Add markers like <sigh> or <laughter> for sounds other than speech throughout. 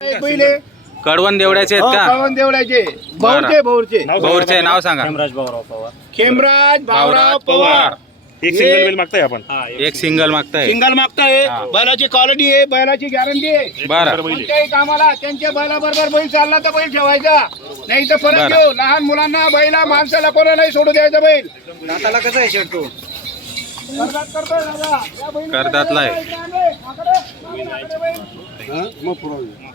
बैल. कडवण देवड्याचे आहेत का? पवन देवळाचे भाऊचे भाऊचे. गौरचे नाव सांगा. हेमराज भाऊराव पवार. खेमराज भाऊराव पवार. पवार. एक सिंगल बेल मागताय आपण. हा एक सिंगल मागताय. सिंगल मागताय. हा. बैलाची क्वालिटी आहे बैलाची गॅरंटी आहे. बरं. कोणत्याही कामाला त्यांच्या बैलाबरोबर बैल चालला तर बैल ठेवायचा नाही तर परत बरं. घेऊ लहान मुलांना बैला माणसाला कोणालाही सोडू द्यायचा बैल. दाताला कसं आहे शेट तू? कर्जात करतोय दादा. या बैलीला कर्जातला आहे. बैल.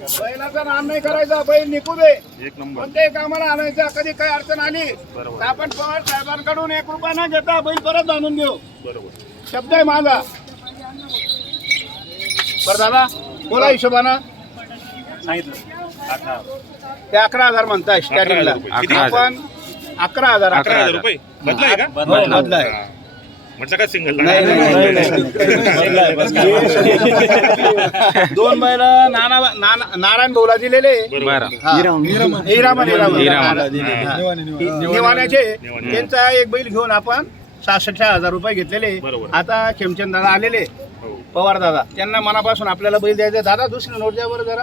बैलाचा नाम नाही करायचा बैल निघू दे. एक नंबर. कोणत्याही कामाला आणायचा कधी काही अडचण आली तर आपण पवार साहेबांकडून एक रुपया न घेता बैल परत बांधून घेऊ बरोबर. शब्द आहे माझा. बरं दादा बोला हिशोबानं. सांगितलं. ते अकरा हजार म्हणताय. किती हजार? आपण अकरा हजार. अकरा हजार. रुपये बदलाय का? हो, बदलाय. म्हटलं का सिंगल नाही, नाही, <laughs> दोन बैल नाना नाना- नारायण भाऊला दिलेले बरं हा. हिरामन. हिरामन हिरामन. निवाण्याचे निवाणे. त्यांचा एक बैल घेऊन आपण सहासष्ट हजार रुपये घेतलेले. बरोबर. आता खेमचंद दादा आलेले. हो. पवार दादा. त्यांना मनापासून आपल्याला बैल द्यायचा दादा दुसरी नोट द्या बरं जरा.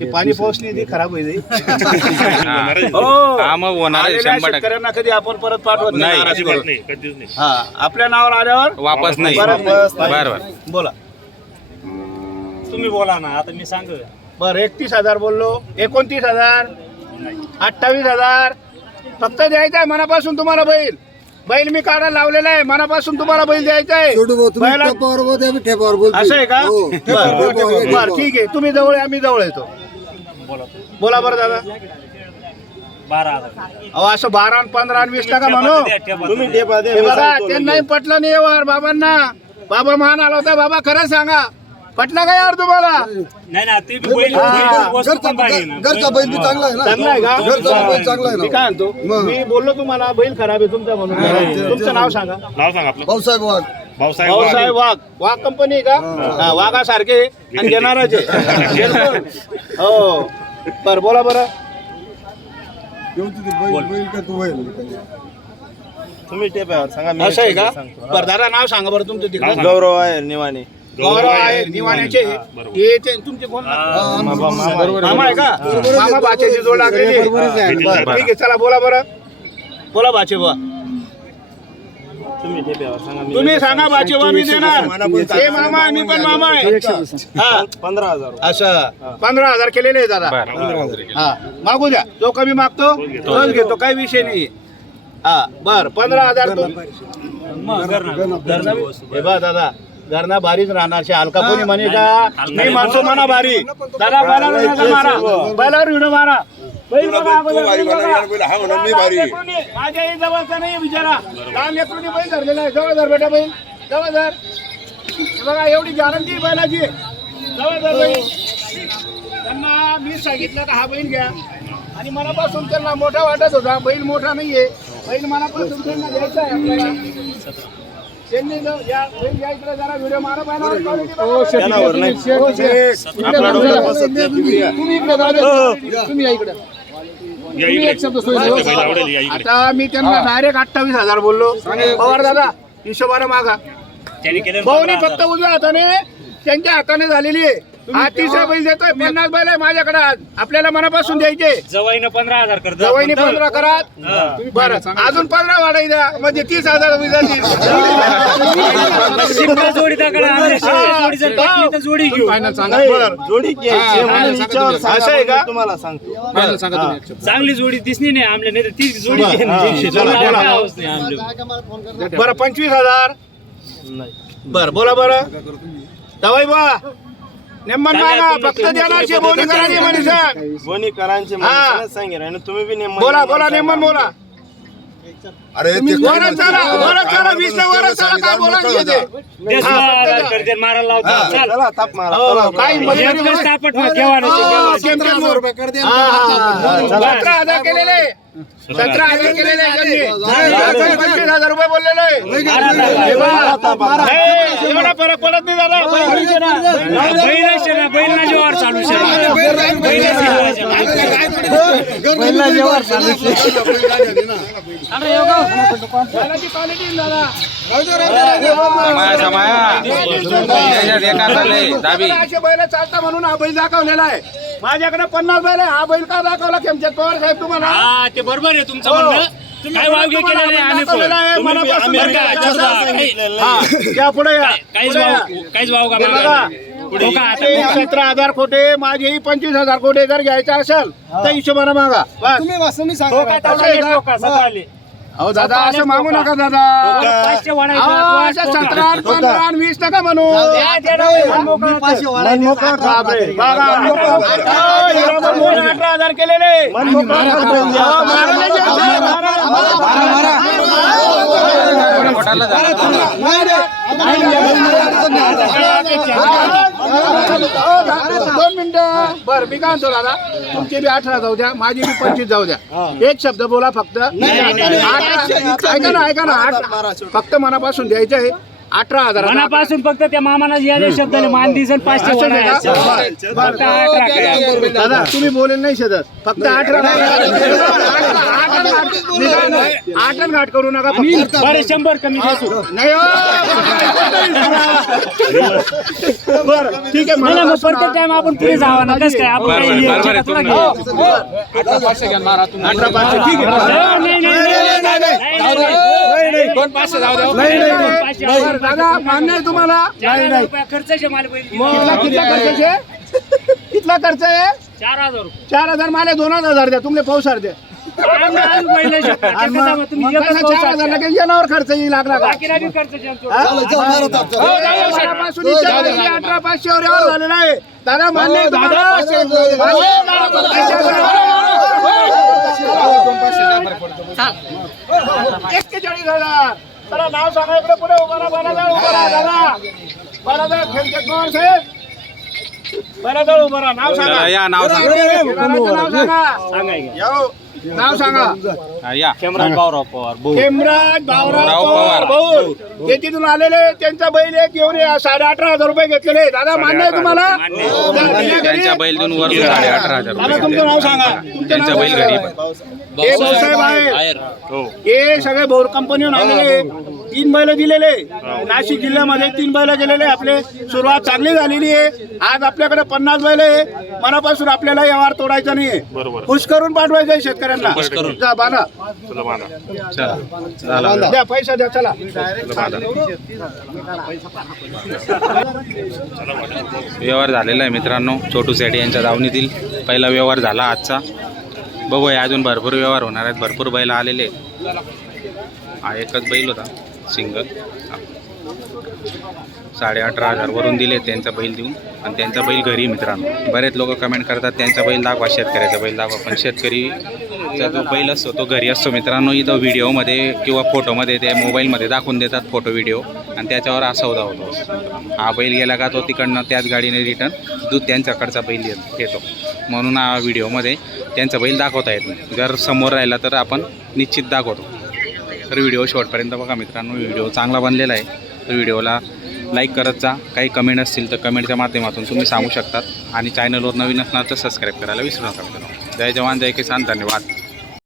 ते पाणी पोहोचली ती खराब होईल. <laughs> हो. हा मग होणार आहे आलेल्या शंभर टक्के. शेतकऱ्यांना कधी आपण परत पाठवत नाही. नाही. नाराज. नाही कधीच नाही. हा आपल्या नावावर आल्यावर? वापस नाही. परत बरं बरं. बोला. तुम्ही बोला ना आता मी सांग बर एकतीस हजार बोललो. एकोणतीस हजार. अठ्ठावीस हजार. फक्त द्यायचा आहे मनापासून तुम्हाला बैल. बैल मी काढायला लावलेला आहे मनापासून तुम्हाला बैल द्यायचा आहे छोटू भाऊ तुम्ही बैला- टेपावर बोलते आम्ही टेपावर बोलतो असं आहे का? हो. बर. बर, ठीक आहे. तुम्ही जवळ आहे, आम्ही जवळ येतो. बोला बोला बरं दादा. बारा हजार. अहो असं बारा आणि पंधरा आणि वीस टाका म्हणू. तुम्ही हे बघा त्यांनाही पटलं नाही यावर बाबांना. बाबा मान आला होता बाबा खरं सांगा. पटलं का यावर तुम्हाला? नाही ना ते बी बैल हा. बैल वस्तू घरचा पण भारी आहे ना. घरचा बैल बी चांगला आहे ना. चांगला आहे का? घरचा बैल चांगला आहे मी ना काय म्हणतो? मग. मी बोललो तुम्हाला बैल खराब आहे तुमचा म्हणून. तुमचं नाव सांगा. नाव सांग आपलं. भाऊसाहेब वाघ. भाऊसाहेब वाघ. वाघ. कंपनी आहे का? हा, वाघासारखे आणि घेणारच आहे. <laughs> हो. बर बोला बरं. तुम्ही टेप्यावर सांगा मी असं आहे का? बरं दादा नाव सांगा बरं तुमचं तिकडे. गौरव आहे निवाने. गौरव आहे निवाण्याचे हे ते तुमचे कोण? मामा आहे. का? मामा बाचेची जोड लागलेली आहे. बरं, ठीक आहे चला बोला बरं. बोला बाचे बुवा. तुम्ही सांगा मी तुम्ही सांगा बाचे बुवा मी देणार. हे मामा मी पण मामा आहे. हा. पंधरा हजार रुपये. असं पंधरा हजार केलेले आहे दादा. बरं हा. मागू द्या. जो कमी मागतो तोच घेतो. काही विषय नाही. हा बर. पंधरा हजार तो. हे बा दादा घरना भारीच राहणार. शे हलका कोणी म्हणे का? मी माणसो म्हणा भारी. दादा बैलावर नका मारा? बैलावर विडो मारा. बैल बघा अगोदर, बैल बघा. लेकरूनी, माझ्या आई जवळचा नाही बिचारा. लहान लेकरूनी बैल धरलेला आहे. जवळ धर बेटा बैल जवळ धर. हे बघा एवढी गॅरंटी बैलाची. जवळ धर बैल त्यांना मी सांगितलं का हा बैल घ्या. आणि मनापासून त्यांना मोठा वाटत होता. बैल मोठा नाहीये. बैल मनापासून त्यांना घ्यायचा आहे आपल्याला. त्यांनी जो- या बैल या इकडे जरा व्हिडिओ मारा बैलावर quality बघा. जनावर नाही. हो, शेठ. आपला डोक्यात बसत नाही. तुम्ही इकडे दादा. तुम्ही या इकडे. आता मी त्यांना डायरेक्ट अठ्ठावीस हजार बोललो. पवार दादा हिशोबाने मागा. त्यांनी केले भाऊनी फक्त उजव्या हाताने त्यांच्या हाताने झालेली आहे. हा तिसरा बैल देतोय. पन्नास बैल आहे माझ्याकडे. आज आपल्याला मनापासून द्यायचे. जवाईनं पंधरा हजार कर. जवळनी पंधरा करा. बरं अजून पंधरा वाढाई द्या म्हणजे तीस हजार रुपये जातील. सिंगल जोडी दाखला जोडी जर टाकली तर जोडी घेऊ. बरं. जोडी घ्यायची म्हणून हिच्यावर सांगा, असं आहे मग का? मी तुम्हाला सांगतो. चांगली जोडी दिसली नाही आमल्या नाही तर ती जोडी बरं. घे ना. जोडी चला, लावायला बोला. हवंच नाही आमल्या. बरं पंचवीस हजार. नाही. बर बोला बरं. दवाई बा. नेमन मागा फक्त देणार शे बोली करायची मनीषा वणीकरांचे हा. माणसाने सांगेल आणि तुम्ही बी नेमन बोला बोला नेमन बोला अरे ते वरच चला वरच चला वीस वरच चला काय बोलायचे ते मारायला लावतो. चाल. चला ताप मारा हो, चला. काही दिवस होय. तापट व्हा, केव्हा नाही, हो, केव्हा. केम केम मोर. हा, हा, हा. सतरा हजार केलेले सतरा हजार केलेले. पंचवीस हजार रुपये बोललेले हे. हे, एवढा फरक पडत नाही दादा जेव्हा चालू झालंय दाबी बैल चालता म्हणून हा बैल दाखवलेला आहे माझ्याकडे पन्नास बैल आहे हा बैल का दाखवला केमचंद पवार साहेब तुम्हाला हा ते बरोबर आहे तुमचं हो. म्हणणं काय वावगे केलं नाही आम्ही पण. दाखवलेला आहे, तुम्ही- मनापासून आम्ही बरं का, दाखवलेला जास्त आहे. सांगितलेलं हा, नाही. या पुढे या काय- काहीच पुढे या. वाव काहीच वाव का हे मागा बघा. नाही. पुढे का आता सतरा हजार कोटे माझेही पंचवीस हजार कोटे जर घ्यायचे असेल तर हिशोबाने मागा बस तुम्ही वास्तव मी तो सांगा असं आहे का? आले. अहो दादा असं मागू नका दादा पाचशे वाढायचे, अहो, वाढ असं टोका. सतरा आणि पंधरा आणि वीस नका म्हणू होतं. बापरे. अहो, अठरा हजार केलेले अहो, नाही द्यायचं. दोन मिनिटं बर मी काय म्हणतो दादा तुमचे बी अठरा जाऊ द्या माझी बी पंचवीस जाऊ द्या एक शब्द बोला फक्त ऐका ना ऐका ना फक्त मनापासून द्यायचं आहे अठरा हजार मनापासून फक्त त्या मामाना या शब्दाने मान दिसन पाचशे तुम्ही बोलेल नाही शेतात. फक्त अठरा आठ घाट करू नका. बरं शंभर कमी देतो नाही हो. बरं ठीक आहे मला प्रत्येक टाइम आपण पुढे जावं ना कसं काय आपण हे तुम्ही-. अठरा पाचशे ठीक आहे. दोन पाचशे जाऊ द्या नाही, नाही, दादा मान्य आहे तुम्हाला खर्चाचे माल किती? कितला कितला खर्च आहे कितला खर्च आहे चार हजार चार हजार मला दोन हजार द्या तुमले पावसार द्या येण्यावर खर्च येईल लागला का. हा? हो, झाली, अठरा पाचशे वर यावर झालेला आहे. दादा मान्य आहे तुम्हाला? एक्केचाळीस हजार चला नाव सांगा इकडे पुढे. उभा राहा बालाजाळ उभा राहा दादा. बालाजाळ खेळचे पवार साहेब बालाजाळ उभा राहा. नाव सांगा. चला, या नाव सांगा. नाव सांगा. सांगा नाव सांगा. हा, या. खेमराज भाऊराव पवार भाऊ हेमराज भाऊराव राव पवार. भाऊ ते तिथून आलेले त्यांचा बैल एक घेऊन या. साडे अठरा हजार रुपये घेतलेले. दादा मान्य आहे तुम्हाला? दिल्या घरी. त्यांच्या बैल देऊन वर साडे अठरा हजार दादा रुपये तुमचं नाव सांगा. तुमचं त्यांचा नाव बैल सांगा. पण. हे भाऊसाहेब आहेत. हो. हे सगळे भोर कंपनीहून आलेले तीन बैल दिलेले. नाशिक जिल्ह्यामध्ये तीन बैल गेलेले. आपले सुरुवात चांगली झालेली आहे. आज आपल्याकडे पन्नास बैल आहे. मनापासून आपल्याला व्यवहार तोडायचा नाहीये. बरोबर. खुश करून पाठवायचं आहे शेतकऱ्यांना. द्या पैसा द्या चला. व्यवहार झालेला आहे मित्रांनो. छोटू सेठी यांच्या दावणीतील पहिला व्यवहार झाला आजचा. बघूया अजून भरपूर व्यवहार होणार आहेत. भरपूर बैल आलेले आहेत. हा एकच बैल होता. सिंगल. साडे अठरा हजार वरून दिले त्यांचा बैल देऊन. आणि त्यांचा बैल घरी मित्रांनो. बरेच लोक कमेंट करतात त्यांचा बैल दाखवा शेतकऱ्याचा बैल दाखवा. पण शेतकरीचा जो बैल असतो तो घरी असतो. मित्रांनो इथं व्हिडिओमध्ये किंवा फोटोमध्ये ते मोबाईलमध्ये दाखवून देतात फोटो व्हिडिओ आणि त्याच्यावर असा होतो. हा बैल गेला का तो तिकडनं त्याच गाडीने रिटर्न दूध त्यांच्याकडचा बैल येतो म्हणून हा व्हिडिओमध्ये त्यांचा बैल दाखवता येत नाही. जर समोर राहिला तर आपण निश्चित दाखवतो. तर व्हिडिओ शॉर्टपर्यंत बघा मित्रांनो व्हिडिओ चांगला बनलेला आहे. तर व्हिडिओला लाईक करत जा. काही कमेंट असतील तर कमेंटच्या माध्यमातून तुम्ही सांगू शकतात. आणि चॅनलवर नवीन असणार तर सबस्क्राईब करायला विसरू नका मित्रांनो. जय जवान जय किसान. धन्यवाद.